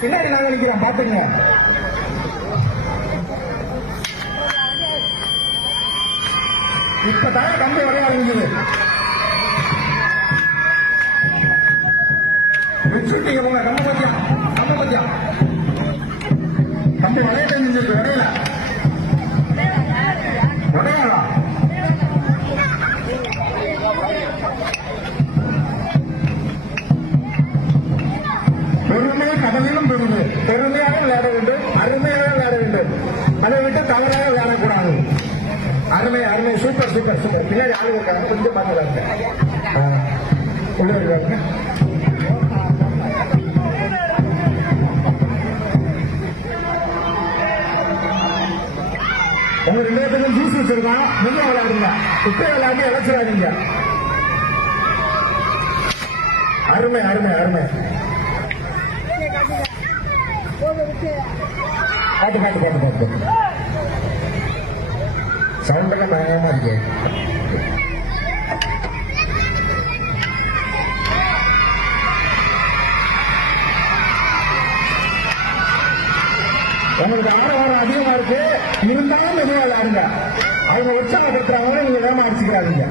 பின்னாடி நாங்க நிக்கிறோம் பாத்துங்க. இப்பதான் கம்பி வரைய ஆரம்பிக்குது. வச்சுட்டீங்க உங்க கம்ப பத்தியா கம்பி வரைய தெரிஞ்சிருக்கு. வரையல உடையாளா பெருமை கடலிலும் பெருமை. பெருமையாக விளையாட வேண்டும், அருமையாக விளையாட வேண்டும். அதை விட்டு தவறாக விளையாடக்கூடாது. அருமை அருமை சூப்பர் சூப்பர் சூப்பர். பின்னாடி ஆளு இருக்காங்க, கொஞ்சம் பார்த்துக்காங்க. உள்ள இருக்காங்க. உங்க 2 பேருக்கும் ஜூஸ் வச்சிருக்கோம். நீங்க விளையாடுங்க, இப்ப விளையாடி இழைச்சிடாதீங்க. அருமை அருமை அருமை. பாட்டு பாட்டு பாட்டு பாட்டு சவுண்டெல்லாம் பயமா இருக்கு. உங்களுக்கு ஆரவாரம் அதிகமா இருக்கு, இருந்தாலும் மெதுவா விளையாடுங்க. அவங்க உற்சாகப்படுத்துறவங்க நீங்க வேகமா அடிச்சுக்கிறாதீங்க.